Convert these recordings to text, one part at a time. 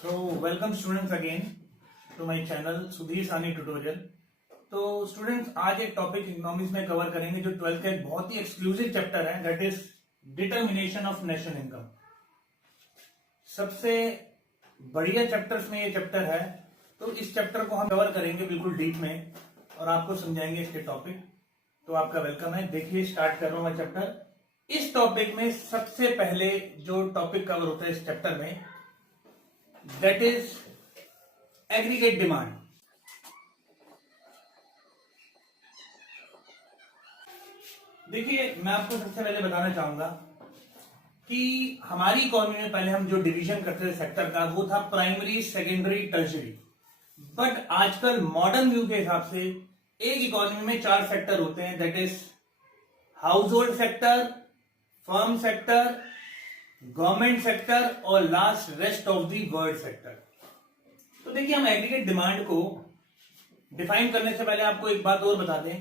So welcome students again to my channel Sudhir सानी tutorial. तो students आज एक टॉपिक इकोनॉमिक्स में कवर करेंगे जो 12th का एक बहुत ही एक्सक्लूसिव चैप्टर है, that is determination of national income. सबसे बढ़िया चैप्टर्स में ये चैप्टर है, तो इस चैप्टर को हम कवर करेंगे बिल्कुल डीप में और आपको समझाएंगे इसके टॉपिक। तो आपका वेलकम है। देखिए स्टार्ट कर रहा हूं मैं चैप्टर। इस टॉपिक में सबसे पहले जो टॉपिक कवर होता है इस चैप्टर में, दैट इज एग्रीगेट डिमांड। देखिए मैं आपको सबसे पहले बताना चाहूंगा कि हमारी इकोनॉमी में पहले हम जो डिवीजन करते थे सेक्टर का, वो था प्राइमरी, सेकेंडरी, टर्शरी। बट आजकल मॉडर्न व्यू के हिसाब से एक इकोनॉमी में 4 सेक्टर होते हैं, that is household sector, firm sector, government sector और last rest of the world sector. तो देखिए हम एग्रीगेट डिमांड को डिफाइन करने से पहले आपको एक बात और बता दें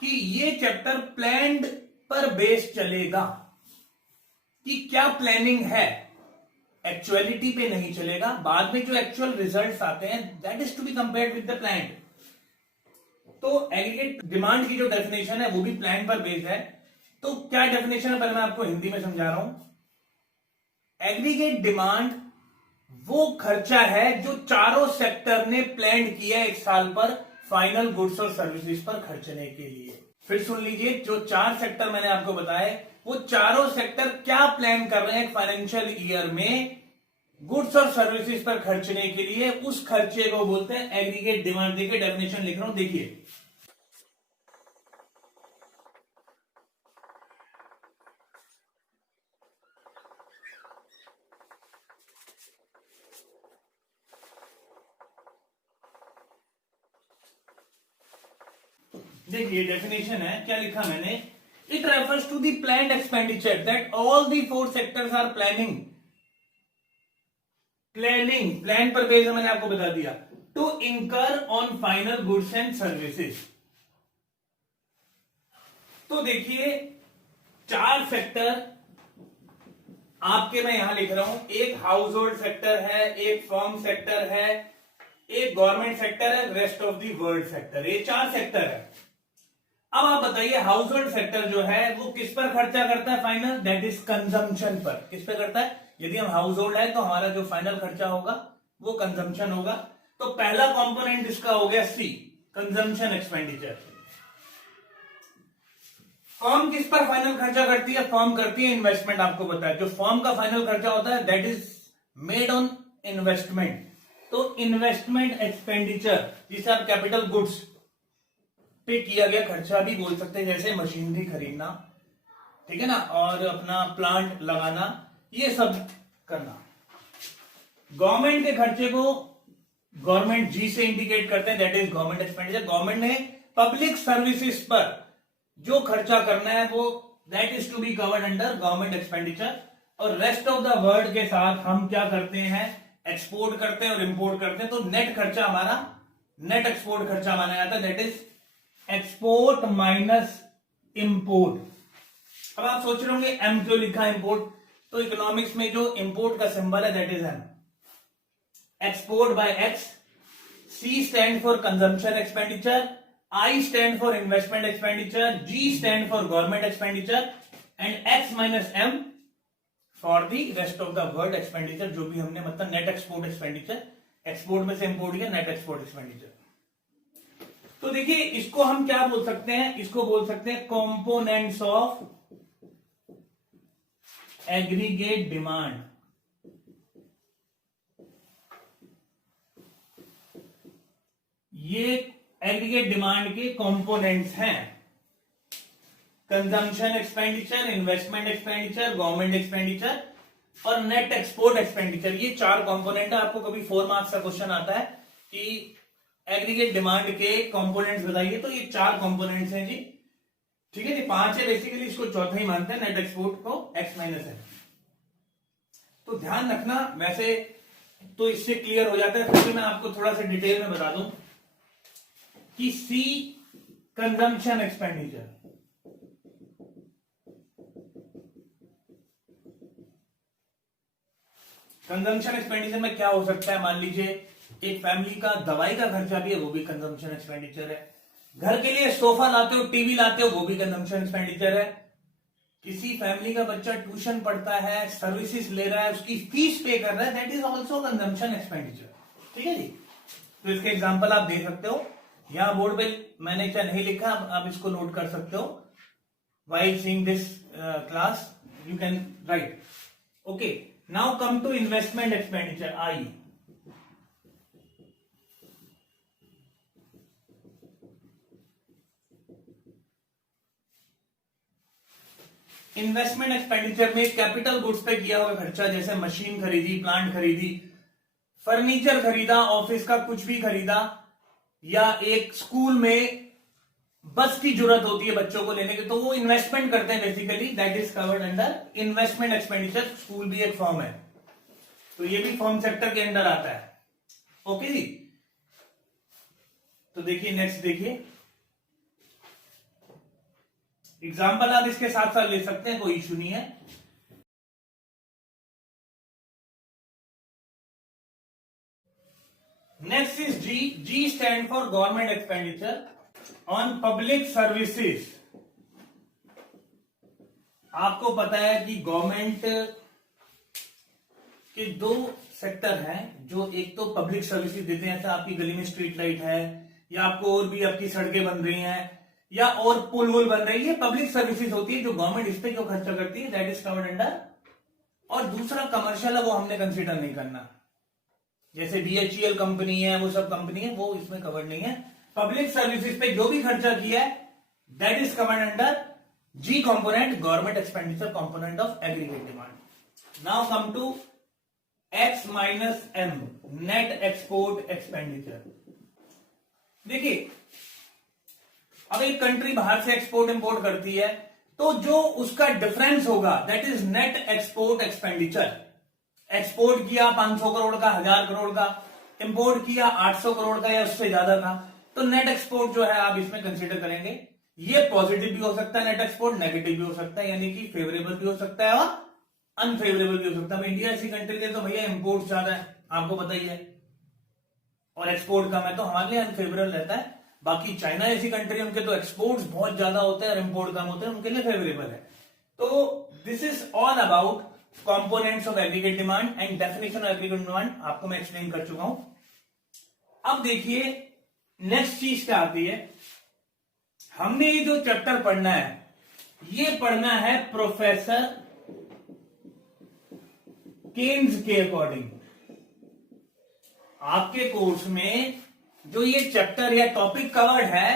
कि ये चैप्टर प्लान्ड पर बेस चलेगा, कि क्या प्लानिंग है, एक्चुअलिटी पे नहीं चलेगा। बाद में जो एक्चुअल रिजल्ट्स आते हैं that is to be compared with the planned. तो एग्रीगेट डिमांड की जो डेफिनेशन है वो भी प्लान पर बेस्ड है। तो क्या डेफिनेशन है पहले मैं आपको हिंदी में समझा रहा हूं। एग्रीगेट डिमांड वो खर्चा है जो चारों सेक्टर ने प्लान किया एक साल पर फाइनल गुड्स और सर्विसेज पर खर्चने के लिए। फिर सुन लीजिए, जो 4 सेक्टर मैंने आपको बताए वो चारों सेक्टर क्या प्लान कर रहे हैं फाइनेंशियल ईयर में गुड्स और सर्विसेज पर खर्चने के लिए, उस खर्चे को बोलते हैं एग्रीगेट डिमांड। देखिए डेफिनेशन लिख रहा हूं, देखिए देखिए डेफिनेशन है, क्या लिखा मैंने। It refers to the planned expenditure that all the 4 sectors are planning plan पर बेस मैंने आपको बता दिया, to incur on final goods and services. तो देखिए 4 सेक्टर आपके मैं यहां लिख रहा हूं, एक हाउस होल्ड सेक्टर है, एक फर्म सेक्टर है, एक गवर्नमेंट सेक्टर है, rest of the world sector. ये 4 सेक्टर है। अब आप बताइए हाउस होल्ड सेक्टर जो है वो किस पर खर्चा करता है फाइनल, दैट इज कंजम्पशन पर। किस पे करता है? यदि हम हाउस होल्ड है तो हमारा जो फाइनल खर्चा होगा वो कंजम्पशन होगा। तो पहला कंपोनेंट इसका हो गया सी, कंजम्पशन एक्सपेंडिचर। फर्म किस पर फाइनल खर्चा करती है? फर्म करती है इन्वेस्टमेंट। आपको पता है जो फर्म का फाइनल खर्चा होता है that is made on investment. तो इन्वेस्टमेंट एक्सपेंडिचर जिसे आप कैपिटल गुड्स पे किया गया खर्चा भी बोल सकते हैं, जैसे मशीनरी खरीदना, ठीक है ना, और अपना प्लांट लगाना, ये सब करना। गवर्नमेंट के खर्चे को गवर्नमेंट जी से इंडिकेट करते हैं, that is government expenditure. Government ने पब्लिक सर्विसेज पर जो खर्चा करना है वो that is to be covered under government expenditure. और रेस्ट ऑफ द वर्ल्ड के साथ हम क्या करते हैं? एक्सपोर्ट करते हैं और इंपोर्ट करते हैं। तो नेट खर्चा हमारा नेट एक्सपोर्ट खर्चा माना जाता है, that is export minus import. अब आप सोच रहे होंगे एम क्यों लिखा इंपोर्ट? तो इकोनॉमिक्स में जो इंपोर्ट का सिंबल है that is M. Export by X, C stand for consumption expenditure, I stand for investment expenditure, G stand for government expenditure and X minus M for the rest of the world expenditure, जो भी हमने मतलब net export expenditure. Export में से import किया, net export expenditure. तो देखिए इसको हम क्या बोल सकते हैं? इसको बोल सकते हैं कंपोनेंट्स ऑफ एग्रीगेट डिमांड। ये एग्रीगेट डिमांड के कंपोनेंट्स हैं, consumption expenditure, investment expenditure, government expenditure और नेट एक्सपोर्ट एक्सपेंडिचर। ये 4 कंपोनेंट है। आपको कभी 4 मार्क्स का क्वेश्चन आता है कि एग्रीगेट डिमांड के कंपोनेंट्स बताइए, तो ये 4 कंपोनेंट्स हैं जी, ठीक है जी। 5 है बेसिकली, इसको चौथा ही मानते हैं नेट एक्सपोर्ट को, एक्स माइनस है। तो ध्यान रखना, वैसे तो इससे क्लियर हो जाता है, फिर भी मैं आपको थोड़ा सा डिटेल में बता दूं कि सी कंजम्पशन एक्सपेंडिचर, कंजम्पशन एक्सपेंडिचर में क्या हो सकता है, मान लीजिए एक फैमिली का दवाई का खर्चा भी है, वो भी कंजम्पशन एक्सपेंडिचर है। घर के लिए सोफा लाते हो, टीवी लाते हो, वो भी कंजम्पशन एक्सपेंडिचर है। किसी फैमिली का बच्चा ट्यूशन पढ़ता है, सर्विसेज ले रहा है, उसकी फीस पे कर रहा है, that is also consumption expenditure. ठीक है जी। तो इसके एग्जाम्पल आप दे सकते हो, यहां बोर्ड पे मैंने क्या नहीं लिखा, आप इसको नोट कर सकते हो। while seeing this class you can write. Okay, now come to investment expenditure, I. Investment expenditure में कैपिटल गुड्स पे किया हुआ खर्चा, जैसे मशीन खरीदी, प्लांट खरीदी, फर्नीचर खरीदा, ऑफिस का कुछ भी खरीदा, या एक स्कूल में बस की जरूरत होती है बच्चों को लेने की, तो वो इन्वेस्टमेंट करते हैं basically, that is covered under investment expenditure. School भी एक फॉर्म है, तो ये भी फॉर्म सेक्टर के अंडर आता है। ओके जी। तो देखिए नेक्स्ट, देखिए एग्जाम्पल आप इसके साथ साथ ले सकते हैं, कोई इशू नहीं है। Next is G. G stand for government expenditure on public services. आपको पता है कि गवर्नमेंट के दो सेक्टर हैं, जो एक तो पब्लिक सर्विसेज देते हैं, ऐसा आपकी गली में स्ट्रीट लाइट है, या आपको और भी आपकी सड़कें बन रही हैं, या और पुल वुल बन रही है, पब्लिक सर्विसेज होती है जो गवर्नमेंट इस पे जो खर्चा करती है, दैट इज कवर्ड अंडर। और दूसरा कमर्शियल है, वो हमने कंसीडर नहीं करना, जैसे बीएचईएल कंपनी है, वो सब कंपनी है, वो इसमें कवर्ड नहीं है। पब्लिक सर्विसेज पे जो भी खर्चा किया है, that is covered under G component, government expenditure component of aggregate demand. Now come to X minus M, net export expenditure. देखिए अब एक कंट्री बाहर से एक्सपोर्ट इंपोर्ट करती है, तो जो उसका डिफरेंस होगा, that is net export expenditure. Export किया 500 करोड़ का, 1000 करोड़ का, इंपोर्ट किया 800 करोड़ का या उससे ज्यादा का, तो नेट एक्सपोर्ट जो है आप इसमें कंसीडर करेंगे। ये पॉजिटिव भी हो सकता है नेट एक्सपोर्ट, नेगेटिव भी हो सकता है, यानी कि फेवरेबल भी हो सकता है और अनफेवरेबल भी हो सकता है। इंडिया ऐसी कंट्री है तो भैया इंपोर्ट ज्यादा है, आपको पता ही है, और एक्सपोर्ट कम है, तो हमारे लिए अनफेवरेबल रहता है। बाकी चाइना ऐसी कंट्री, उनके तो एक्सपोर्ट्स बहुत ज्यादा होते हैं और इंपोर्ट कम होते हैं, उनके लिए फेवरेबल है। तो this is all about components of aggregate demand and definition of aggregate demand, आपको मैं एक्सप्लेन कर चुका हूं। अब देखिए नेक्स्ट चीज क्या आती है, हमने ये जो चैप्टर पढ़ना है, ये पढ़ना है प्रोफेसर केन्स के अकॉर्डिंग। आपके कोर्स में जो ये चैप्टर या टॉपिक कवर्ड है,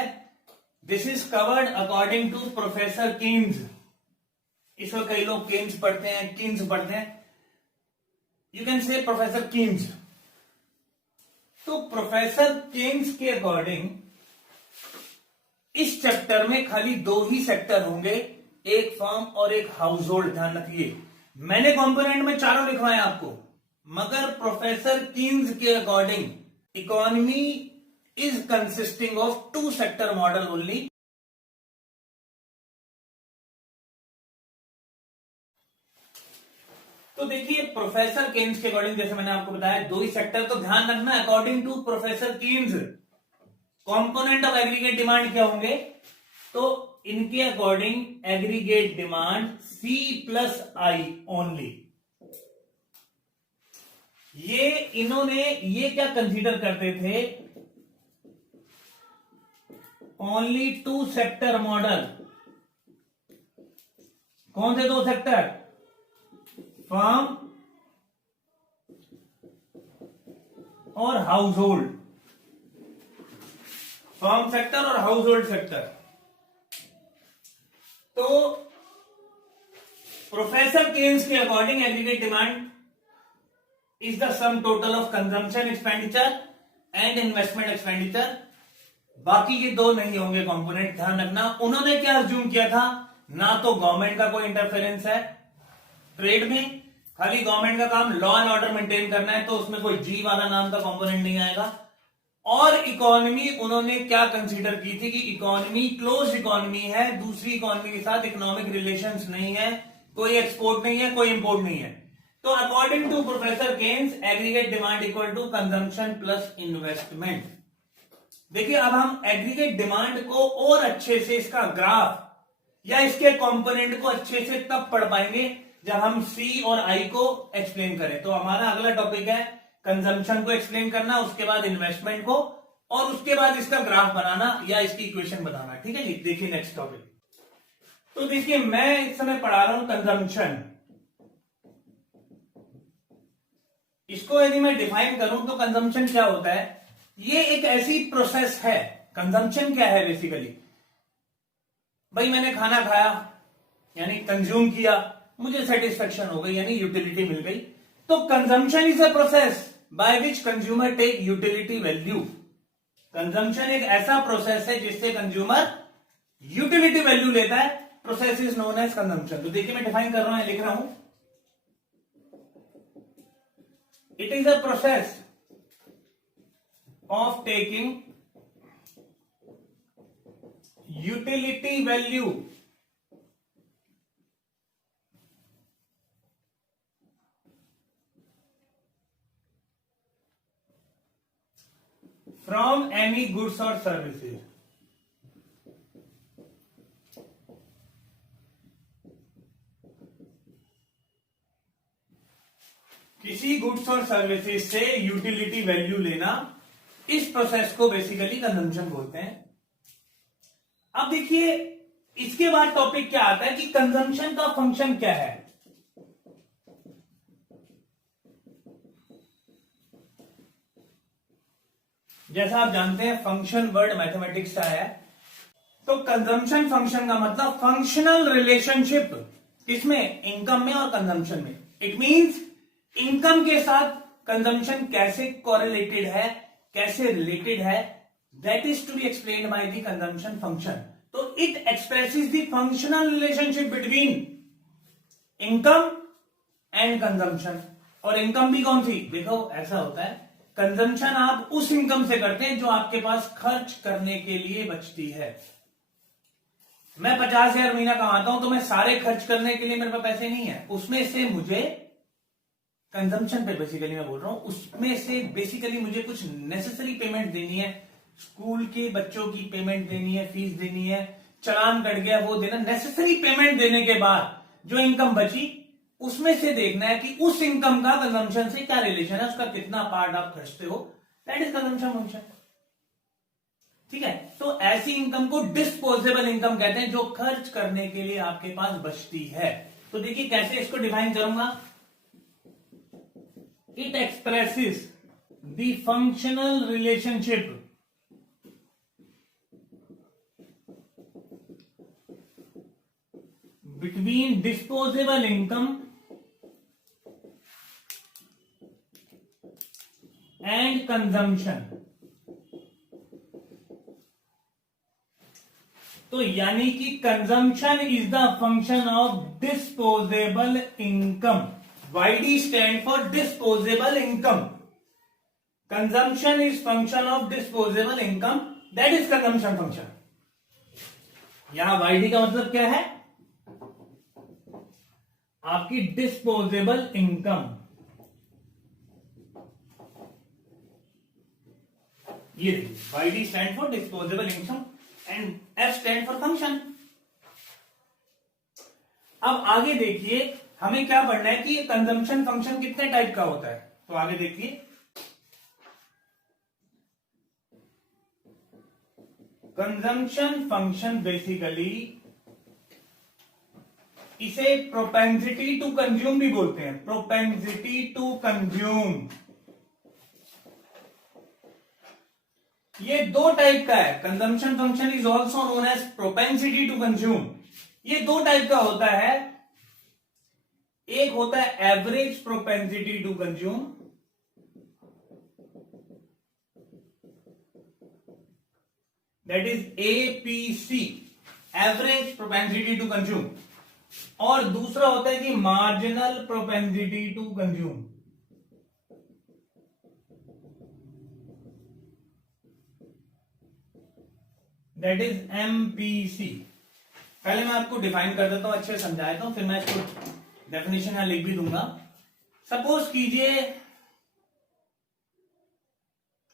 this is covered according to professor Keynes. इस वक्त कई लोग केन्स पढ़ते हैं, किन्स पढ़ते हैं, you can say professor Keynes. तो प्रोफेसर केन्स के अकॉर्डिंग इस चैप्टर में खाली दो ही सेक्टर होंगे, एक फर्म और एक हाउस होल्ड। ध्यान रखिए, मैंने कंपोनेंट में चारों लिखवाए आपको, मगर प्रोफेसर केन्स के according economy is consisting of two sector model only. तो देखिए प्रोफेसर केन्स के अकॉर्डिंग, जैसे मैंने आपको बताया दो ही सेक्टर, तो ध्यान रखना according to professor Keynes component of aggregate demand क्या होंगे, तो इनके according aggregate demand C plus I only. ये इन्होंने ये क्या कंसीडर करते थे, ओनली टू सेक्टर मॉडल। कौन से दो सेक्टर, फर्म और हाउस होल्ड, फर्म सेक्टर और हाउस होल्ड सेक्टर। तो प्रोफेसर केन्स के according aggregate demand is the sum total of consumption expenditure and investment expenditure. बाकी ये दो नहीं होंगे कंपोनेंट, ध्यान रखना। उन्होंने क्या अज्यूम किया था, ना तो गवर्नमेंट का कोई इंटरफेरेंस है ट्रेड में, खाली गवर्नमेंट का काम लॉ एंड ऑर्डर मेंटेन करना है, तो उसमें कोई जी वाला नाम का कंपोनेंट नहीं आएगा। और इकोनॉमी उन्होंने क्या कंसीडर की थी कि इकोनॉमी क्लोज इकोनॉमी है, दूसरी इकोनॉमी के साथ इकोनॉमिक रिलेशंस नहीं है, कोई एक्सपोर्ट नहीं है, कोई इंपोर्ट नहीं है। तो according to professor Keynes aggregate demand equal to consumption plus investment. देखिए अब हम एग्रीगेट डिमांड को और अच्छे से इसका ग्राफ या इसके कंपोनेंट को अच्छे से तब पढ़ पाएंगे जब हम सी और आई को एक्सप्लेन करें। तो हमारा अगला टॉपिक है कंजम्पशन को एक्सप्लेन करना, उसके बाद इन्वेस्टमेंट को, और उसके बाद इसका ग्राफ बनाना या इसकी इक्वेशन बताना। ठीक है जी, देखिए नेक्स्ट टॉपिक। तो देखिए मैं इस समय पढ़ा रहा हूं कंजम्पशन। इसको यदि मैं डिफाइन करूं तो कंजम्पशन क्या होता है, ये एक ऐसी प्रोसेस है। कंजम्पशन क्या है बेसिकली, भाई मैंने खाना खाया यानी कंज्यूम किया, मुझे सेटिस्फेक्शन हो गई यानी यूटिलिटी मिल गई। तो consumption is a process by which consumer take utility value. Consumption एक ऐसा प्रोसेस है जिससे कंज्यूमर यूटिलिटी वैल्यू लेता है। Process is known as consumption. तो देखिए मैं डिफाइन कर रहा हूं, लिख रहा हूं, it is a process of taking utility value from any goods or services। किसी गुड्स और सर्विसेज से यूटिलिटी वैल्यू लेना, इस प्रोसेस को बेसिकली कंजम्पशन बोलते हैं। अब देखिए इसके बाद टॉपिक क्या आता है कि कंजम्पशन का फंक्शन क्या है। जैसा आप जानते हैं फंक्शन वर्ड मैथमेटिक्स का है, तो कंजम्पशन फंक्शन का मतलब फंक्शनल रिलेशनशिप किसमें, इनकम में और कंजम्पशन में। इट मींस इनकम के साथ कंजम्पशन कैसे कोरिलेटेड है, कैसे रिलेटेड है, that is to be explained by the consumption function. So it expresses the functional relationship between income and consumption. और इनकम भी कौन सी, देखो ऐसा होता है कंजम्पशन आप उस इनकम से करते हैं जो आपके पास खर्च करने के लिए बचती है। मैं 50,000 महीना कमाता हूं तो मैं सारे खर्च करने के लिए मेरे पास पैसे नहीं है, उसमें से मुझे कंजम्पशन पे बेसिकली मैं बोल रहा हूं, उसमें से बेसिकली मुझे कुछ नेसेसरी पेमेंट देनी है, स्कूल के बच्चों की पेमेंट देनी है, फीस देनी है, चालान कट गया वो देना, नेसेसरी पेमेंट देने के बाद जो इनकम बची उसमें से देखना है कि उस इनकम का कंजम्पशन से क्या रिलेशन है, उसका कितना पार्ट आप खर्चते हो, दैट इज कंजम्पशन फंक्शन। ठीक है, तो ऐसी इनकम को डिस्पोजेबल इनकम कहते हैं जो खर्च करने के लिए आपके पास बचती है। तो देखिए कैसे इसको डिफाइन करूंगा, it expresses the functional relationship between disposable income and consumption। तो यानी कि consumption is the function of disposable income. YD stand for disposable income. Consumption is function of disposable income, that is consumption function. यहां YD का मतलब क्या है, आपकी disposable income. ये देखिए YD stand for disposable income and F stand for function. अब आगे देखिए हमें क्या पढ़ना है कि ये कंजम्पशन फंक्शन कितने टाइप का होता है। तो आगे देखिए, कंजम्पशन फंक्शन बेसिकली इसे प्रोपेंसिटी टू कंज्यूम भी बोलते हैं, प्रोपेंसिटी टू कंज्यूम। ये दो टाइप का है, consumption function is also known as propensity to consume. ये दो टाइप का होता है, एक होता है average propensity to consume, that is APC, average propensity to consume, और दूसरा होता है कि marginal propensity to consume, that is MPC। पहले मैं आपको डिफाइन कर देता हूं, अच्छे से समझा देता हूं, फिर मैं इसको डेफिनेशन यहां लिख भी दूंगा। सपोज कीजिए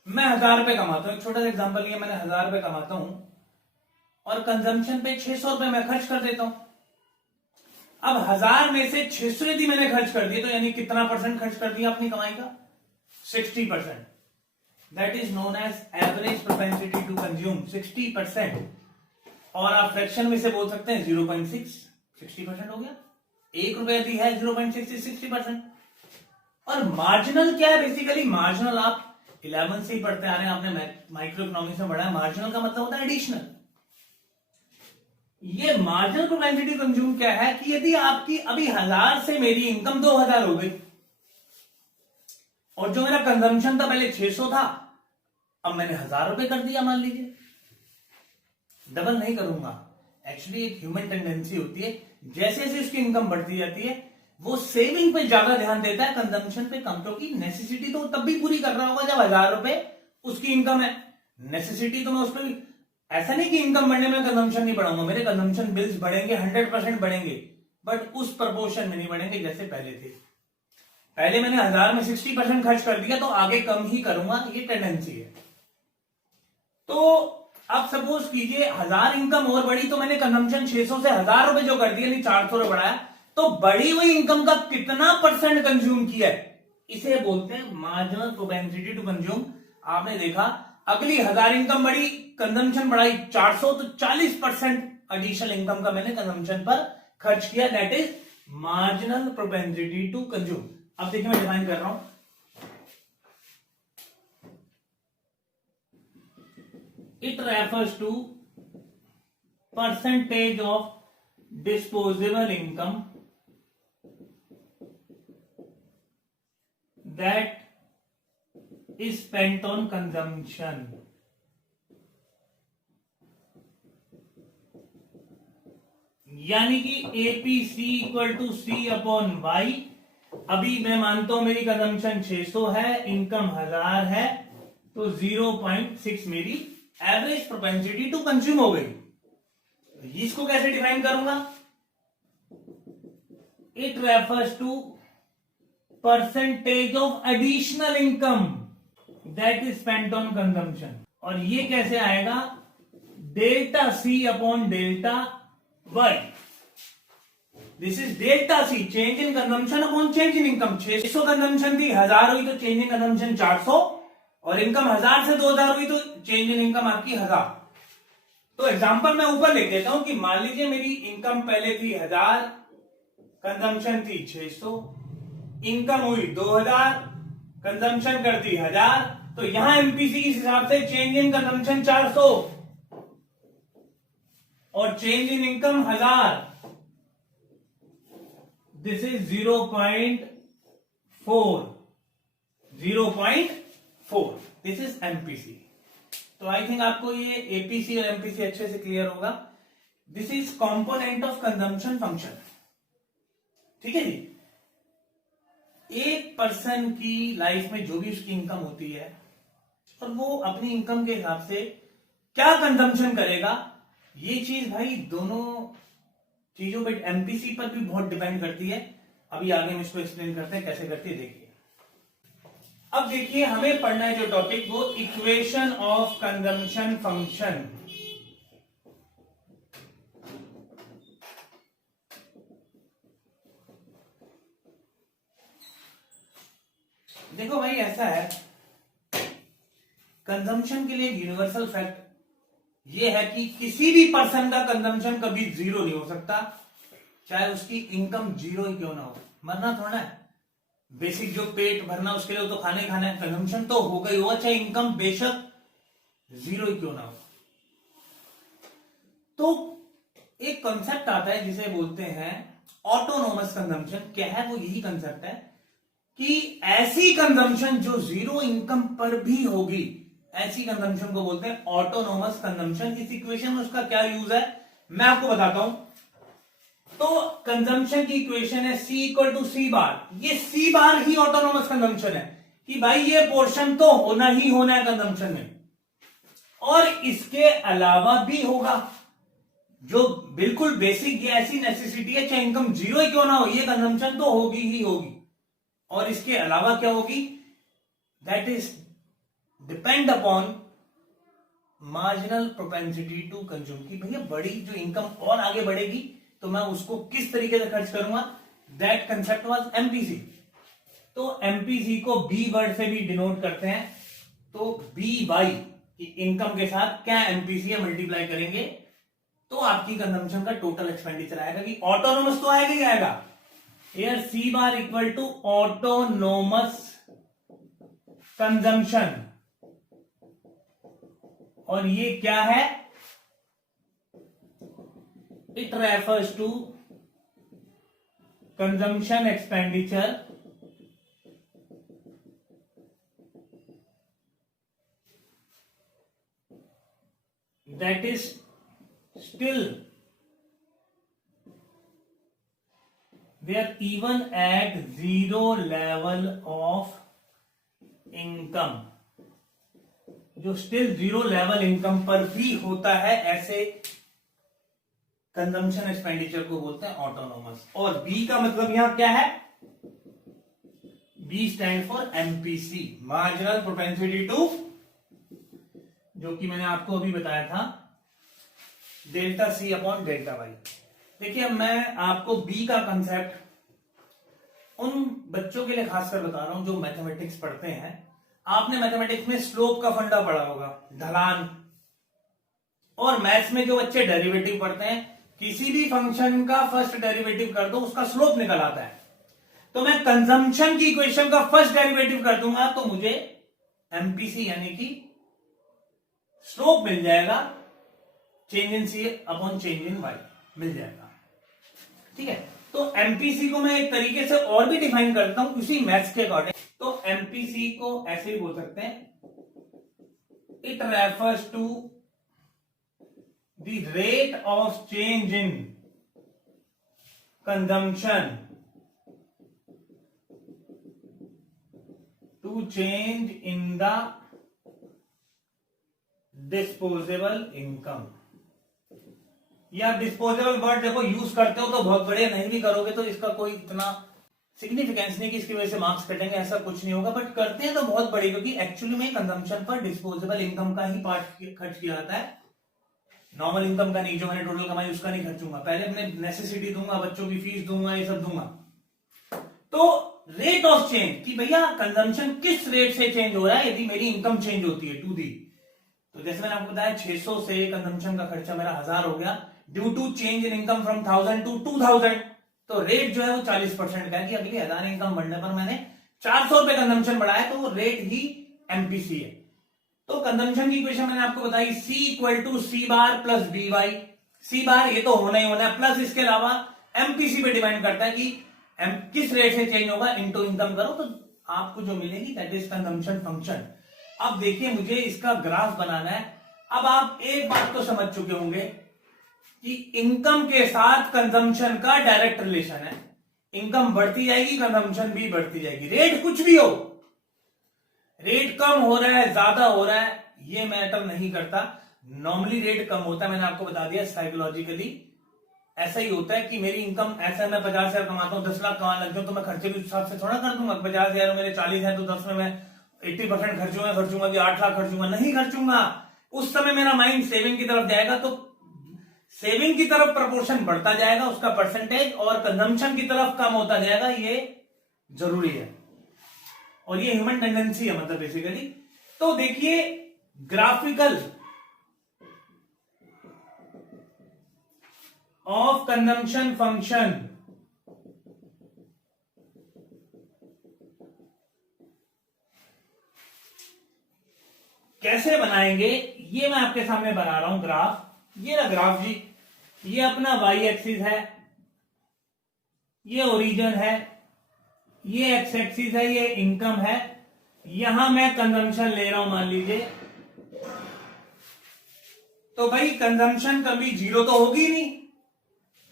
मैं 1,000 रुपए कमाता हूं, एक छोटा सा एग्जांपल लिया, मैंने 1,000 रुपए कमाता हूं और कंजम्पशन पे 600 रुपए मैं खर्च कर देता हूं। अब 1,000 में से 600 यदि मैंने खर्च कर दिया तो यानी कितना परसेंट खर्च कर दिया अपनी कमाई का? 60%। That is known as average propensity to consume, 60%। और आप फ्रैक्शन में से बोल सकते हैं 0.6, 60% हो गया। 1 रुपए यदि है 0.6 60%। और मार्जिनल क्या है? बेसिकली मार्जिनल आप 11 से ही पढ़ते आ रहे हैं, आपने माइक्रो इकोनॉमिक्स में पढ़ा है। मार्जिनल का मतलब होता है एडिशनल। ये मार्जिनल प्रोपेंसिटी कंज्यूम क्या है कि यदि आपकी अभी 1,000 से मेरी इनकम 2,000 हो गई और जो मेरा कंजम्पशन था पहले 600 था, अब मैंने 1,000 रुपए कर दिया, मान लीजिए, डबल नहीं करूंगा। एक्चुअली एक ह्यूमन टेंडेंसी होती है, जैसे जैसे उसकी इनकम बढ़ती जाती है वो सेविंग पे ज्यादा ध्यान देता है, कंजम्पशन पे कम, क्योंकि नेसेसिटी तो तब भी पूरी कर रहा होगा जब 1,000 रुपए उसकी इनकम है। नेसेसिटी तो मैं उस पर भी, ऐसा नहीं कि इनकम बढ़ने में कंजम्पशन नहीं बढ़ाऊंगा, मेरे कंजम्पशन बिल्स बढ़ेंगे, 100% बढ़ेंगे, बट उस प्रपोर्शन में नहीं बढ़ेंगे जैसे पहले थे। पहले मैंने 1,000 में 60% खर्च कर दिया तो आगे कम ही करूंगा, ये टेंडेंसी है। तो अब सपोज कीजिए 1,000 इनकम और बढ़ी तो मैंने कंजम्पशन 600 से 1,000 रुपए जो कर दिया, नहीं 400 रुपए बढ़ाया, तो बढ़ी हुई इनकम का कितना परसेंट कंज्यूम किया है, इसे बोलते हैं मार्जिनल प्रोपेंसिटी टू कंज्यूम। आपने देखा अगली 1,000 इनकम बढ़ी, कंजम्पशन बढ़ाई 400, तो 40% एडिशनल इनकम का मैंने कंजम्पशन पर खर्च किया, that is marginal propensity to consume. अब देखिए मैं डिफाइन कर रहा हूं, it refers to percentage of disposable income that is spent on consumption। यानी कि APC इक्वल टू C/Y। अभी मैं मानता हूं मेरी कंजम्पशन 600 है, इनकम 1,000 है, तो 0.6 मेरी एवरेज प्रोपेंसिटी टू कंज्यूम हो गई। इसको कैसे डिफाइन करूंगा? It refers to percentage of additional income that is spent on consumption. और ये कैसे आएगा? Delta C upon delta Y। This is delta C, change in consumption upon change in income. 600 consumption थी, 1,000 हुई तो चेंज इन कंजम्पशन 400, और income 1,000 से 2,000 हुई तो चेंज इन इनकम आपकी 1,000। तो एग्जांपल मैं ऊपर लिख देता हूं कि मान लीजिए मेरी इनकम पहले थी 1,000, कंजम्पशन थी 600, इनकम हुई 2,000, कंजम्पशन कर दी 1,000, तो यहां एमपीसी के हिसाब से चेंज इन कंजम्पशन 400 और change in income 1,000। This is 0.4 this is MPC. तो आई थिंक आपको ये एपीसी और एमपीसी अच्छे से क्लियर होगा। This is component of consumption function, ठीक है जी। एक पर्सन की लाइफ में जो भी उसकी इनकम होती है और वो अपनी इनकम के हिसाब से क्या कंजम्पशन करेगा, ये चीज भाई दोनों चीजों पे एमपीसी पर भी बहुत डिपेंड करती है। अभी आगे हम इसको एक्सप्लेन करते हैं कैसे करते हैं, देखिए। अब देखिए हमें पढ़ना है जो टॉपिक, वो इक्वेशन ऑफ कंजम्पशन फंक्शन। देखो भाई ऐसा है, कंजम्पशन के लिए यूनिवर्सल फैक्ट ये है कि किसी भी पर्सन का कंजम्पशन कभी जीरो नहीं हो सकता, चाहे उसकी इनकम जीरो ही क्यों ना हो। मरना थोड़ा है, बेसिक जो पेट भरना उसके लिए तो खाना ही खाना है, कंजम्पशन तो होगा ही होगा, चाहे इनकम बेशक जीरो ही क्यों ना हो। तो एक कॉन्सेप्ट आता है जिसे बोलते हैं ऑटोनोमस कंजम्पशन। क्या है वो? यही कंसेप्ट है कि ऐसी कंजम्पशन जो जीरो इनकम पर भी होगी, ऐसी कंजम्पशन को बोलते हैं ऑटोनोमस कंजम्पशन। इस इक्वेशन में उसका क्या यूज है मैं आपको बताता हूं। तो कंजम्पशन की इक्वेशन है C इक्वल टू C बार। ये C बार ही ऑटोनोमस कंजम्पशन है कि भाई ये पोर्शन तो होना ही होना है कंजम्पशन में, और इसके अलावा भी होगा जो बिल्कुल बेसिक ये ऐसी नेसेसिटी है, चाहे इनकम जीरो ही क्यों ना हो, ये कंजम्पशन तो होगी ही होगी। और इसके अलावा क्या होगी, that is depend upon marginal propensity to consume, कि भैया बड़ी जो इनकम और आगे बढ़ेगी तो मैं उसको किस तरीके से खर्च करूंगा, दैट कंसेप्ट वाज एमपीसी। तो एमपीसी को बी वर्ड से भी डिनोट करते हैं, तो बी वाई इनकम के साथ क्या एमपीसी मल्टीप्लाई करेंगे तो आपकी कंजम्पशन का टोटल एक्सपेंडिचर आएगा, कि ऑटोनोमस तो आएगा ही आएगा। Here C bar equal to autonomous consumption, और ये क्या है, it refers to consumption expenditure that is still they are even at zero level of income, जो स्टिल जीरो लेवल इनकम पर भी होता है, ऐसे कंजम्पशन एक्सपेंडिचर को बोलते हैं ऑटोनोमस। और बी का मतलब यहां क्या है, B stand for MPC, marginal propensity to, जो कि मैंने आपको अभी बताया था delta C upon delta Y. देखिए मैं आपको बी का कंसेप्ट उन बच्चों के लिए खासकर बता रहा हूं जो मैथमेटिक्स पढ़ते हैं। आपने मैथमेटिक्स में स्लोप का फंडा पढ़ा होगा, ढलान, और मैथ्स में जो बच्चे डेरिवेटिव पढ़ते हैं, किसी भी फंक्शन का फर्स्ट डेरिवेटिव कर दो उसका स्लोप निकल आता है। तो मैं कंजम्पशन की इक्वेशन का फर्स्ट डेरिवेटिव कर दूंगा तो मुझे एमपीसी यानी कि स्लोप मिल जाएगा, change in C upon change in Y मिल जाएगा। ठीक है, तो एमपीसी को मैं एक तरीके से और भी डिफाइन करता हूं उसी मैथ्स के अकॉर्डिंग। तो एमपीसी को ऐसे ही बोल सकते हैं, it refers to the rate of change in consumption to change in the disposable income. या डिस्पोजेबल वर्ड देखो यूज करते हो तो बहुत बढ़िया, नहीं भी करोगे तो इसका कोई इतना सिग्निफिकेंस नहीं कि इसकी वजह से मार्क्स कटेंगे, ऐसा कुछ नहीं होगा, बट करते हैं तो बहुत बढ़िया, क्योंकि एक्चुअली में कंजम्पशन पर डिस्पोजेबल इनकम का ही पार्ट खर्च किया जाता है, नॉर्मल इनकम का नहीं। जो मैंने टोटल कमाई उसका नहीं खर्चूंगा, पहले अपने नेसेसिटी दूंगा, बच्चों की फीस दूंगा, ये सब दूंगा। तो रेट ऑफ चेंज, कि भैया कंजम्पशन किस रेट से चेंज हो रहा है, यदि मेरी इनकम चेंज होती है टू दी, तो जैसे मैंने आपको बताया 600 से कंजम्पशन का खर्चा मेरा 1000 हो गया, due to change in income from 1000 to 2000, तो रेट जो है वो 40% का है, कि अगली 1000 इनकम बढ़ने पर मैंने 400 रुपए कंजम्पशन बढ़ाया, तो वो रेट ही एमपीसी है। तो कंजम्पशन की इक्वेशन मैंने आपको बताई, C equal to C bar plus B Y. C bar ये तो होना ही होना है, प्लस इसके अलावा एमपीसी पे डिपेंड करता है कि किस रेट से चेंज होगा, इनटू इनकम करो तो आपको जो मिलेगी दैट इज कंजम्पशन फंक्शन। अब देखिए मुझे इसका ग्राफ बनाना है। अब आप एक बात तो समझ चुके होंगे कि इनकम के साथ कंजम्पशन का डायरेक्ट रिलेशन है, इनकम बढ़ती जाएगी कंजम्पशन भी बढ़ती जाएगी, रेट कुछ भी हो, रेट कम हो रहा है ज्यादा हो रहा है ये मैटर नहीं करता। नॉर्मली रेट कम होता है, मैंने आपको बता दिया, साइकोलॉजिकली ऐसा ही होता है कि मेरी इनकम ऐसा, मैं 50,000 कमाता हूं, 10 लाख कमाने लग जाऊं तो मैं खर्चे भी उस हिसाब से थोड़ा कर दूंगा। 50,000 मेरे 40 है तो 10 में मैं 80% खर्चूंगा कि 8 लाख खर्चूंगा, नहीं खर्चूंगा। उस समय मेरा माइंड सेविंग की तरफ जाएगा, तो सेविंग की तरफ प्रपोर्शन बढ़ता जाएगा उसका परसेंटेज, और कंजम्पशन की तरफ कम होता जाएगा, ये जरूरी है और ये ह्यूमन टेंडेंसी है, मतलब बेसिकली। तो देखिए ग्राफिकल ऑफ कंजम्पशन फंक्शन कैसे बनाएंगे ये मैं आपके सामने बना रहा हूं ग्राफ। ये ना ग्राफ जी, ये अपना वाई एक्सिस है, ये ओरिजिन है, ये एक्स एक्सिस है, ये इनकम है, यहां मैं कंजम्पशन ले रहा हूं मान लीजिए। तो भाई कंजम्पशन कभी जीरो तो होगी नहीं,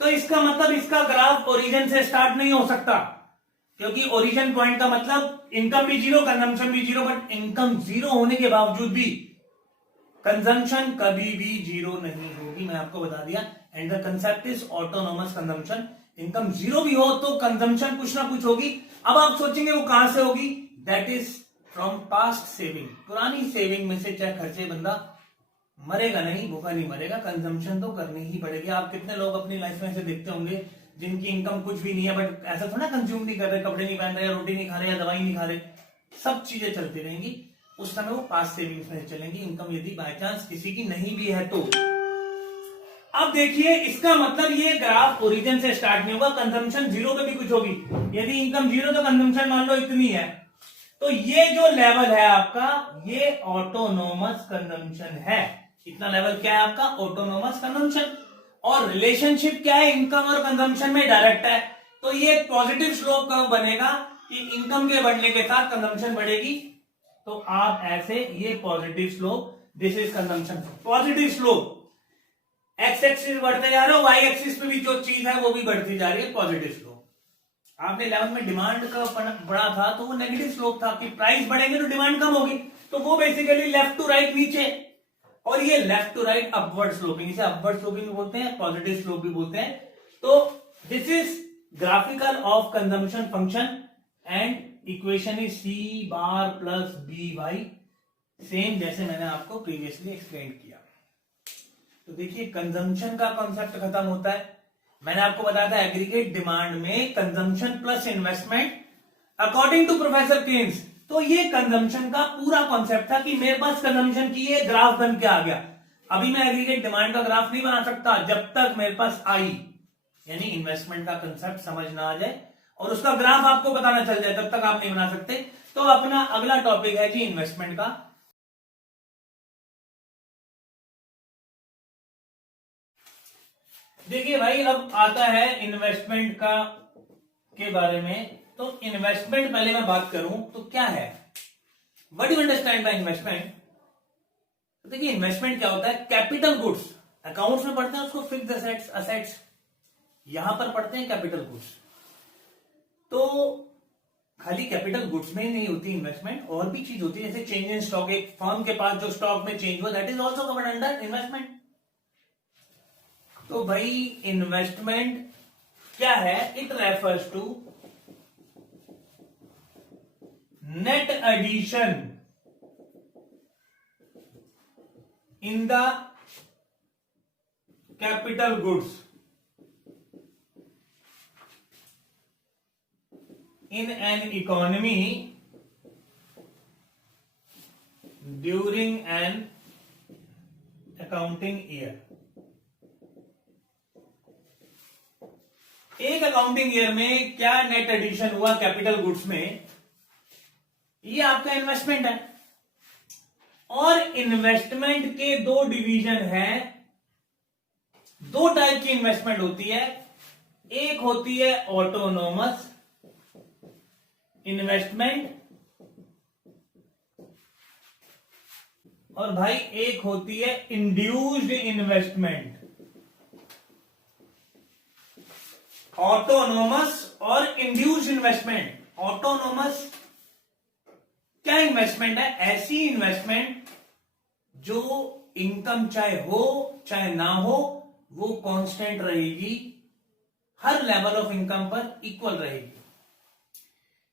तो इसका मतलब इसका ग्राफ ओरिजिन से स्टार्ट नहीं हो सकता, क्योंकि ओरिजिन पॉइंट का मतलब इनकम भी जीरो कंजम्पशन भी जीरो, बट इनकम जीरो होने के बावजूद भी कंजम्पशन कभी भी जीरो नहीं होगी, मैं आपको बता दिया। And the concept is autonomous consumption, income zero भी हो तो कंजम्पशन कुछ ना कुछ होगी। अब आप सोचेंगे वो कहां से होगी, that is from past saving, पुरानी सेविंग में से चाहे खर्चे, बंदा मरेगा नहीं, भूखा नहीं मरेगा, कंजम्पशन तो करनी ही पड़ेगी। आप कितने लोग अपनी लाइफ में ऐसे देखते होंगे जिनकी इनकम कुछ भी नहीं है बट ऐसा थोड़ा कंज्यूम नहीं कर रहे, कपड़े नहीं पहन रहे, या रोटी नहीं खा रहे, या दवाई नहीं खा रहे, सब चीजें चलती रहेंगी। उस समय वो पास्ट सेविंग्स में चलेंगी इनकम, यदि बाय चांस किसी की नहीं भी है तो। अब देखिए इसका मतलब ये ग्राफ ओरिजिन से स्टार्ट नहीं होगा, कंजम्पशन जीरो पे भी कुछ होगी। यदि इनकम जीरो तो कंजम्पशन मान लो इतनी है, तो ये जो लेवल है आपका ये ऑटोनोमस कंजम्पशन है। इतना लेवल क्या है आपका, ऑटोनोमस कंजम्पशन। और रिलेशनशिप क्या है इनकम और कंजम्पशन में, डायरेक्ट है। तो ये पॉजिटिव स्लोप कर्व बनेगा कि इनकम के बढ़ने के साथ कंजम्पशन बढ़ेगी। तो आप ऐसे, ये positive slope, this is consumption positive slope. X axis बढ़ते जा रहे हो, वाई एक्सिस पे भी जो चीज है वो भी बढ़ती जा रही है, पॉजिटिव स्लोप। आपने 11 में डिमांड का बढ़ा था तो वो नेगेटिव स्लोप था कि प्राइस बढ़ेंगे तो डिमांड कम होगी, तो वो बेसिकली लेफ्ट टू राइट नीचे, और ये left to right upward sloping, इसे अपवर्ड स्लोपिंग भी बोलते हैं, पॉजिटिव स्लोप भी बोलते हैं। तो this is graphical of consumption function and equation is C bar plus B Y, same जैसे मैंने आपको प्रीवियसली एक्सप्लेन किया। तो देखिए कंजम्पशन का कॉन्सेप्ट खत्म होता है। मैंने आपको बताया था एग्रीगेट डिमांड में consumption plus investment according to professor Keynes. तो ये कंजम्पशन का पूरा कॉन्सेप्ट था कि मेरे पास कंजम्पशन की ये ग्राफ बन के आ गया। अभी मैं एग्रीगेट डिमांड का ग्राफ नहीं बना सकता जब तक मेरे पास आई यानी इन्वेस्टमेंट का कंसेप्ट समझ ना आ जाए और उसका ग्राफ आपको बताना चल जाए, तब तक आप नहीं बना सकते। तो अपना अगला टॉपिक है जी इन्वेस्टमेंट का। देखिए भाई अब आता है इन्वेस्टमेंट का के बारे में। तो इन्वेस्टमेंट पहले मैं बात करूं तो क्या है, what do you understand by investment. तो देखिए इन्वेस्टमेंट क्या होता है, कैपिटल गुड्स, अकाउंट्स में पढ़ते हैं उसको फिक्स्ड असेट्स, असेट्स यहां पर पढ़ते हैं कैपिटल गुड्स। तो खाली कैपिटल गुड्स में ही नहीं होती इन्वेस्टमेंट, और भी चीज होती है, जैसे चेंज इन स्टॉक, एक फर्म के पास जो स्टॉक में चेंज हुआ that is also covered under investment. तो भाई इन्वेस्टमेंट क्या है, it refers to net addition in the capital goods in an economy during an accounting year। एक अकाउंटिंग ईयर में क्या नेट एडिशन हुआ कैपिटल गुड्स में, ये आपका इन्वेस्टमेंट है। और इन्वेस्टमेंट के दो डिवीजन हैं, दो टाइप की इन्वेस्टमेंट होती है। एक होती है ऑटोनोमस इन्वेस्टमेंट और भाई एक होती है इंड्यूस्ड इन्वेस्टमेंट। ऑटोनोमस और इंड्यूस्ड इन्वेस्टमेंट। ऑटोनोमस क्या इन्वेस्टमेंट है, ऐसी इन्वेस्टमेंट जो इनकम चाहे हो चाहे ना हो वो कांस्टेंट रहेगी, हर लेवल ऑफ इनकम पर इक्वल रहेगी।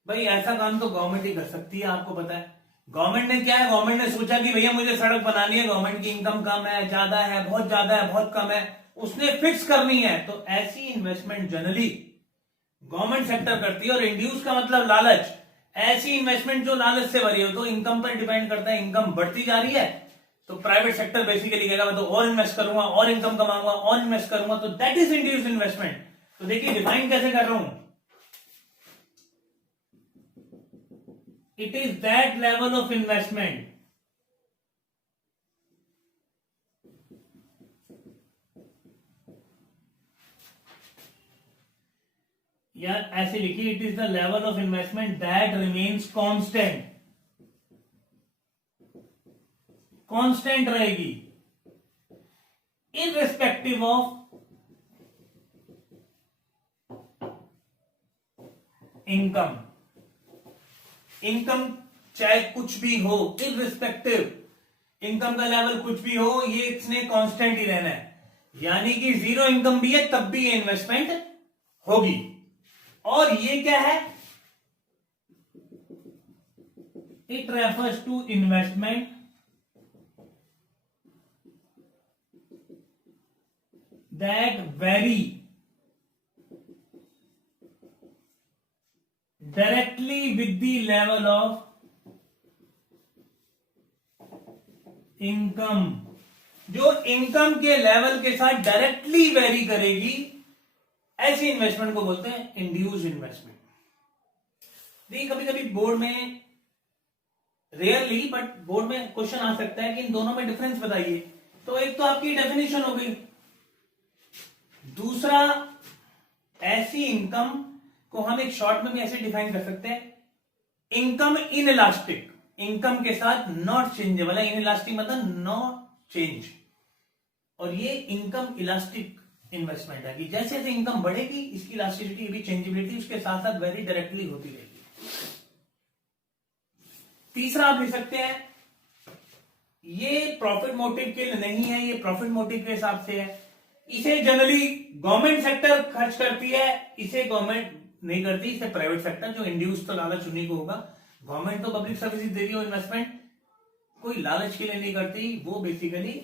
भाई ऐसा काम तो गवर्नमेंट ही कर सकती है, आपको पता है। गवर्नमेंट ने क्या है, गवर्नमेंट ने सोचा कि भैया मुझे सड़क बनानी है, गवर्नमेंट की इनकम कम है, ज्यादा है, बहुत ज्यादा है, बहुत कम है, उसने फिक्स करनी है। तो ऐसी इन्वेस्टमेंट जनरली गवर्नमेंट सेक्टर करती है। और इंड्यूस का मतलब लालच, ऐसी इन्वेस्टमेंट जो लालच से भरी हो, तो इनकम पर डिपेंड करता है, इनकम बढ़ती जा रही है तो प्राइवेट सेक्टर बेसिकली कहेगा मैं तो और इन्वेस्ट करूंगा, और इनकम कमाऊंगा, और इन्वेस्ट करूंगा, तो दैट इज इंड्यूस इन्वेस्टमेंट। तो देखिए डिफाइन कैसे कर रहा हूं, it is that level of investment यार ऐसे लिखिए, it is the level of investment that remains constant, constant रहेगी इररिस्पेक्टिव ऑफ इनकम। इनकम चाहे कुछ भी हो, इररिस्पेक्टिव, इनकम का लेवल कुछ भी हो, ये इसने कांस्टेंट ही रहना है। यानी कि जीरो इनकम भी है तब भी ये इन्वेस्टमेंट होगी। और ये क्या है, it refers to investment that very directly with the level of income, जो इनकम के लेवल के साथ डायरेक्टली वेरी करेगी, ऐसी इन्वेस्टमेंट को बोलते हैं इंड्यूस्ड इन्वेस्टमेंट। देखिए कभी कभी बोर्ड में, रेयरली बट बोर्ड में क्वेश्चन आ सकता है कि इन दोनों में डिफरेंस बताइए। तो एक तो आपकी डेफिनेशन हो गई, दूसरा ऐसी इनकम को हम एक शॉर्ट में भी ऐसे डिफाइन कर सकते हैं, इनकम इन इलास्टिक, इनकम के साथ नॉट चेंजेबल है, इन इलास्टिक मतलब नॉट चेंज। और ये इनकम इलास्टिक इन्वेस्टमेंट है कि जैसे जैसे इनकम बढ़ेगी इसकी इलास्टिसिटी भी, चेंजेबिलिटी उसके साथ साथ वेरी डायरेक्टली होती रहेगी। तीसरा आप लिख सकते हैं, ये प्रॉफिट मोटिव के लिए नहीं है, ये प्रॉफिट मोटिव के हिसाब से है। इसे जनरली गवर्नमेंट सेक्टर खर्च करती है, इसे गवर्नमेंट नहीं करती, इसे प्राइवेट सेक्टर, जो इंड्यूस तो लालच उन्हीं को होगा। गवर्नमेंट तो पब्लिक सर्विसेज दे रही हो, इन्वेस्टमेंट कोई लालच के लिए नहीं करती, वो बेसिकली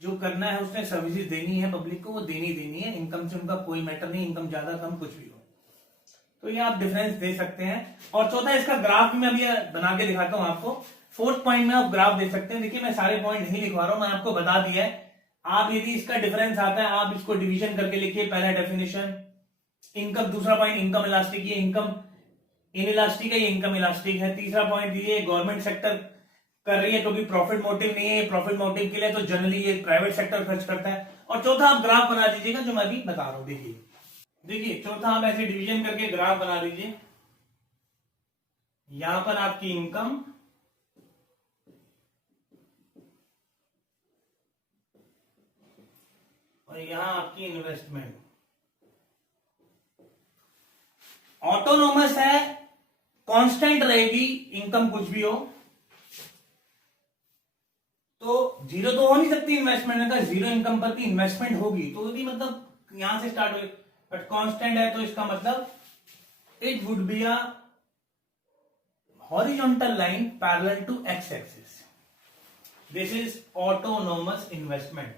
जो करना है उसने सर्विसेज देनी है पब्लिक को, वो देनी है, इनकम से उनका कोई मैटर नहीं, इनकम ज्यादा कम कुछ भी हो। तो ये आप डिफरेंस दे सकते हैं। और चौथा इसका ग्राफ में अभी बना के दिखाता हूं आपको। फोर्थ पॉइंट में आप ग्राफ दे सकते हैं। देखिए मैं सारे पॉइंट नहीं लिखवा रहा हूं, मैं आपको बता दिया है। आप यदि इसका डिफरेंस आता है आप इसको डिवीजन करके लिखिए। पहला डेफिनेशन इनकम, दूसरा पॉइंट इनकम इलास्टिक, ये इनकम इन इलास्टिक है, ये इनकम इलास्टिक है। तीसरा पॉइंट ये गवर्नमेंट सेक्टर कर रही है तो भी प्रॉफिट मोटिव नहीं है, प्रॉफिट मोटिव के लिए तो जनरली ये प्राइवेट सेक्टर खर्च करता है। और चौथा आप ग्राफ बना दीजिएगा जो मैं अभी बता रहा हूं। देखिए चौथा आप ऐसे डिवीजन करके ग्राफ बना दीजिए। यहां पर आपकी इनकम, और यहां आपकी इन्वेस्टमेंट। ऑटोनोमस है, कांस्टेंट रहेगी, इनकम कुछ भी हो तो जीरो तो हो नहीं सकती इन्वेस्टमेंट का, जीरो इनकम पर भी इन्वेस्टमेंट होगी तो यदि मतलब यहां से स्टार्ट हो, बट कांस्टेंट है तो इसका मतलब it would be a horizontal line parallel to X axis. This is autonomous investment.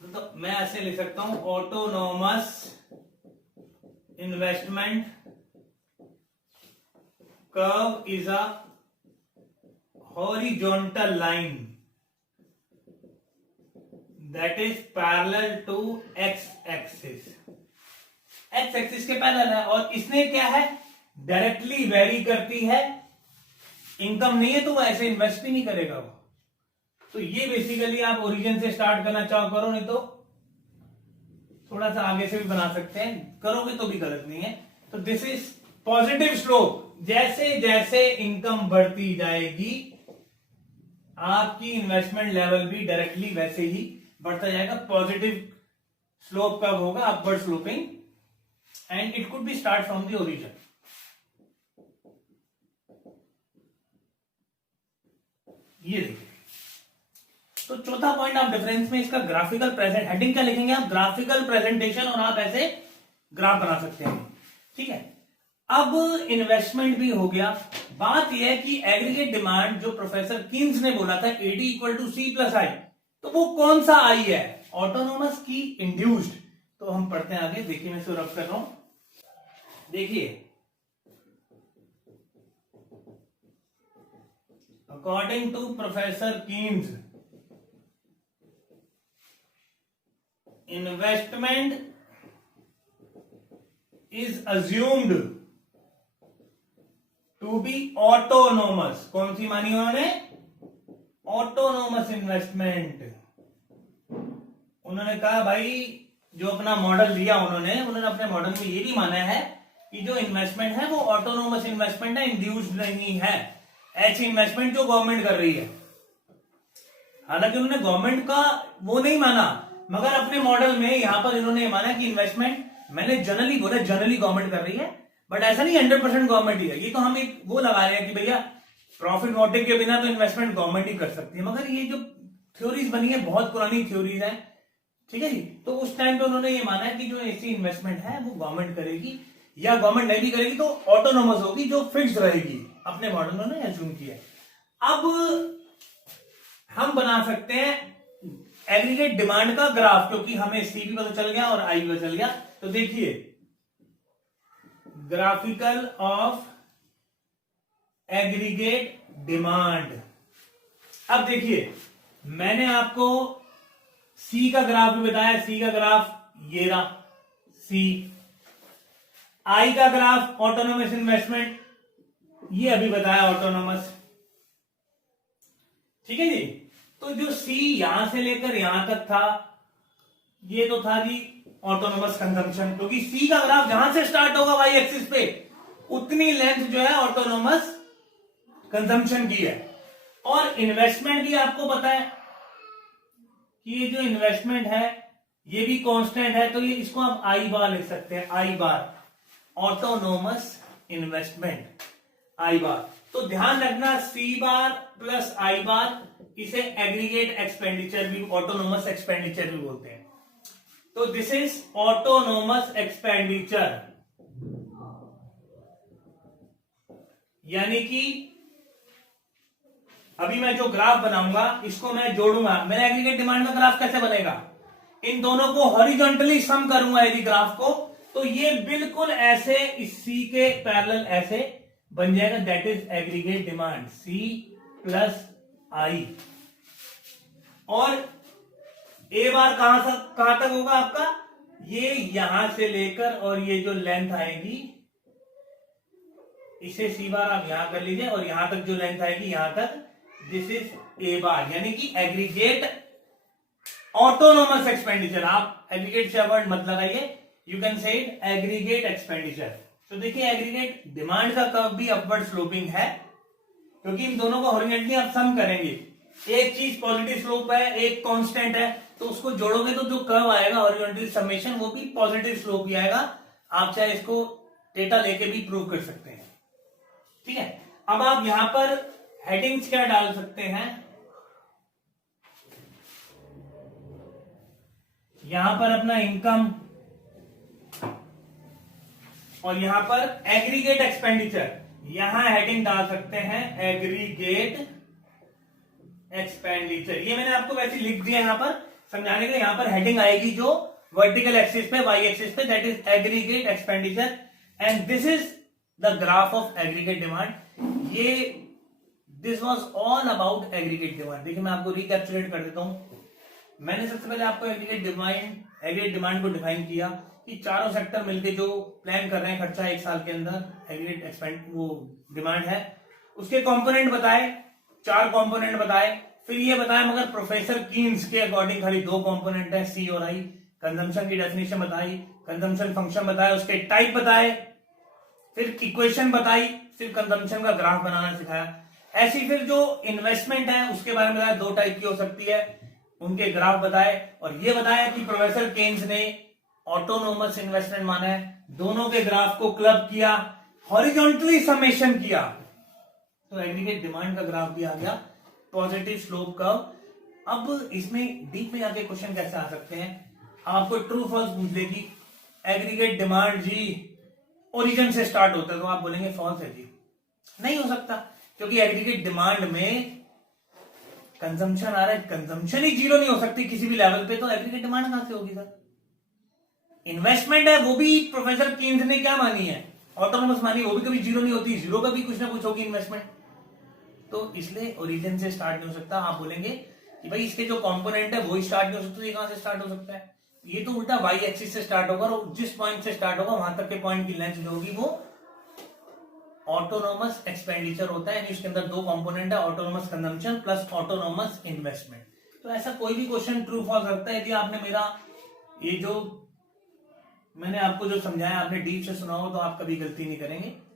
तो मैं ऐसे लिख सकता हूं, autonomous investment curve is a horizontal line that is parallel to x axis, x axis के पैरेलल है। और इसने क्या है, डायरेक्टली वेरी करती है, इनकम नहीं है तो वो ऐसे इन्वेस्ट भी नहीं करेगा वो। तो ये बेसिकली आप ओरिजिन से स्टार्ट करना चाहो करो, नहीं तो थोड़ा सा आगे से भी बना सकते हैं, करोगे तो भी गलत नहीं है। तो दिस इज पॉजिटिव स्लोप, जैसे जैसे इनकम बढ़ती जाएगी आपकी इन्वेस्टमेंट लेवल भी डायरेक्टली वैसे ही बढ़ता जाएगा। पॉजिटिव स्लोप कब होगा, upward sloping, and it could be start from the origin. ये देखिए, तो चौथा पॉइंट आप डिफरेंस में इसका ग्राफिकल प्रेजेंट, हेडिंग क्या लिखेंगे आप, ग्राफिकल प्रेजेंटेशन, और आप ऐसे ग्राफ बना सकते हैं। ठीक है, अब इन्वेस्टमेंट भी हो गया। बात यह है कि एग्रीगेट डिमांड जो प्रोफेसर कीन्स ने बोला था AD equal to C plus I, तो वो कौन सा आई है, ऑटोनोमस की इंड्यूस्ड। तो हम पढ़ते हैं आगे। देखिए मैं इसे रफ कर रहा हूं। देखिए according to professor Keynes, investment is assumed to be autonomous. कौन सी मानी उन्होंने, ऑटोनोमस इन्वेस्टमेंट। उन्होंने कहा भाई, जो अपना मॉडल दिया उन्होंने अपने मॉडल में ये भी माना है कि जो इन्वेस्टमेंट है वो ऑटोनोमस इन्वेस्टमेंट है, इंड्यूस्ड नहीं है। ऐसी इन्वेस्टमेंट जो गवर्नमेंट कर रही है, हालांकि उन्होंने गवर्नमेंट का वो नहीं माना, मगर अपने मॉडल में यहां पर इन्होंने माना कि इन्वेस्टमेंट, मैंने जनरली बोला जनरली गवर्नमेंट कर रही है, बट ऐसा नहीं 100% गवर्नमेंट ही है। ये तो हम एक वो लगा रहे हैं कि भैया प्रॉफिट मोटिव के बिना तो इन्वेस्टमेंट गवर्नमेंट ही कर सकती है। मगर ये जो थ्योरीज बनी है बहुत पुरानी थ्योरीज है, ठीक है जी। तो उस टाइम पे उन्होंने ये माना है कि जो ऐसी इन्वेस्टमेंट है वो गवर्नमेंट करेगी, या गवर्नमेंट नहीं भी करेगी तो ऑटोनोमस होगी, जो फिक्स रहेगी, अपने मॉडल में उन्होंने एज्यूम किया। अब हम बना सकते हैं एग्रीगेट डिमांड का ग्राफ, क्योंकि हमें सी भी पता चल गया और आई भी पता चल गया। तो देखिए, ग्राफिकल ऑफ एग्रीगेट डिमांड। अब देखिए, मैंने आपको सी का ग्राफ भी बताया, सी का ग्राफ ये रहा सी। आई का ग्राफ ऑटोनोमस इन्वेस्टमेंट, ये अभी बताया ऑटोनोमस, ठीक है जी। तो जो सी यहां से लेकर यहां तक था, ये तो था जी ऑटोनोमस कंजम्पशन, क्योंकि सी का ग्राफ जहां से स्टार्ट होगा वाई एक्सिस पे, उतनी लेंथ जो है ऑटोनोमस कंजम्पशन की है। और इन्वेस्टमेंट भी आपको पता है कि ये जो इन्वेस्टमेंट है ये भी कांस्टेंट है, तो ये इसको आप आई बार लिख सकते हैं, आई बार, ऑटोनोमस इन्वेस्टमेंट, आई बार। तो ध्यान रखना, सी बार प्लस आई बार, इसे एग्रीगेट एक्सपेंडिचर भी, ऑटोनोमस एक्सपेंडिचर भी बोलते हैं। तो दिस इज ऑटोनोमस एक्सपेंडिचर, यानी कि अभी मैं जो ग्राफ बनाऊंगा इसको मैं जोड़ूंगा। मेरा एग्रीगेट डिमांड में ग्राफ कैसे बनेगा, इन दोनों को हॉरिजॉन्टली सम करूंगा यदि ग्राफ को, तो ये बिल्कुल ऐसे इस सी के पैरेलल ऐसे बन जाएगा, that is aggregate demand, C plus I. और ए बार कहां तक होगा आपका, ये यहां से लेकर और ये जो लेंथ आएगी इसे सी बार आप यहां कर लीजिए, और यहां तक जो लेंथ आएगी यहां तक, दिस इज ए बार, यानी कि एग्रीगेट ऑटोनोमस एक्सपेंडिचर। आप एग्रीगेट से वर्ड मत लगाइए, यू कैन से इट एग्रीगेट एक्सपेंडिचर। तो देखिए, एग्रीगेट डिमांड का कर्व भी अपवर्ड स्लोपिंग है, क्योंकि इन दोनों को हॉरिजॉन्टली आप सम करेंगे। एक चीज पॉजिटिव स्लोप है, एक कांस्टेंट है, तो उसको जोड़ोगे तो जो कर्व आएगा हॉरिजॉन्टल समेशन, वो भी पॉजिटिव स्लोप ही आएगा। आप चाहे इसको डेटा लेके भी प्रूव कर सकते हैं, ठीक है। अब आप यहां पर हेडिंग्स क्या डाल सकते हैं, यहां पर अपना इनकम, और यहां पर एग्रीगेट एक्सपेंडिचर, यहां हेडिंग डाल सकते हैं एग्रीगेट एक्सपेंडिचर। ये मैंने आपको वैसे लिख दिया यहां पर समझाने के लिए। यहां पर हेडिंग आएगी जो वर्टिकल एक्सिस पे, वाई एक्सिस पे, that is aggregate expenditure, and this is the graph of aggregate demand. ये this was all about aggregate demand. देखिए, मैं आपको रिकैप्चुलेट कर देता हूं। मैंने सबसे पहले आपको एग्रीगेट डिमांड को डिफाइन किया कि चारों सेक्टर मिलके जो प्लान कर रहे हैं खर्चा एक साल के अंदर, एग्रीगेट एक्सपेंड वो डिमांड है। उसके कंपोनेंट बताए, 4 कंपोनेंट बताए। फिर ये बताया मगर प्रोफेसर कीन्स के अकॉर्डिंग खाली 2 कंपोनेंट है, सी और आई। कंजम्पशन की डेफिनेशन बताई, कंजम्पशन फंक्शन बताया, उसके टाइप बताए, फिर इक्वेशन बताई, फिर कंजम्पशन का ग्राफ बनाना सिखाया। ऐसी फिर जो इन्वेस्टमेंट है उसके बारे में बताया, 2 टाइप की हो सकती है, उनके ग्राफ बताए। और ये बताया कि प्रोफेसर केन्स ने ऑटोनोमस इन्वेस्टमेंट माना है, दोनों के ग्राफ को क्लब किया, हॉरिजॉन्टली समेशन किया, तो एग्रीगेट डिमांड का ग्राफ भी आ गया, पॉजिटिव स्लोप कर्व। अब इसमें डीप में जाके क्वेश्चन कैसे आ सकते हैं, आपको ट्रू फॉल्स पूछ लेगी, एग्रीगेट डिमांड जी ओरिजिन से स्टार्ट होता है, तो आप बोलेंगे फॉल्स है जी, नहीं हो सकता, क्योंकि एग्रीगेट डिमांड में कंजम्पशन आ रहा है, कंजम्पशन ही 0 नहीं हो सकती किसी भी लेवल पे, तो एग्रीगेट डिमांड कहां से होगी सर। इन्वेस्टमेंट है वो भी प्रोफेसर कीन्स ने क्या मानी है, ऑटोनोमस मानी, वो भी कभी 0 नहीं होती, 0 का भी कुछ ना कुछ होगी इन्वेस्टमेंट, तो इसलिए ओरिजिन से स्टार्ट नहीं हो सकता। आप बोलेंगे कि भाई इसके जो कंपोनेंट है वो ही स्टार्ट नहीं हो सकता, ये कहां से स्टार्ट हो सकता है, ये तो उल्टा वाई एक्सिस से स्टार्ट होगा, और जिस पॉइंट से स्टार्ट होगा वहां तक के पॉइंट की लेंथ जो होगी वो ऑटोनोमस एक्सपेंडिचर होता है, यानी उसके अंदर 2 कंपोनेंट है, autonomous consumption plus autonomous investment. तो ऐसा कोई भी क्वेश्चन ट्रू फॉल्स रखता है, यदि आपने मेरा ये जो मैंने आपको जो समझाया आपने डीप से सुना हो, तो आप कभी गलती नहीं करेंगे।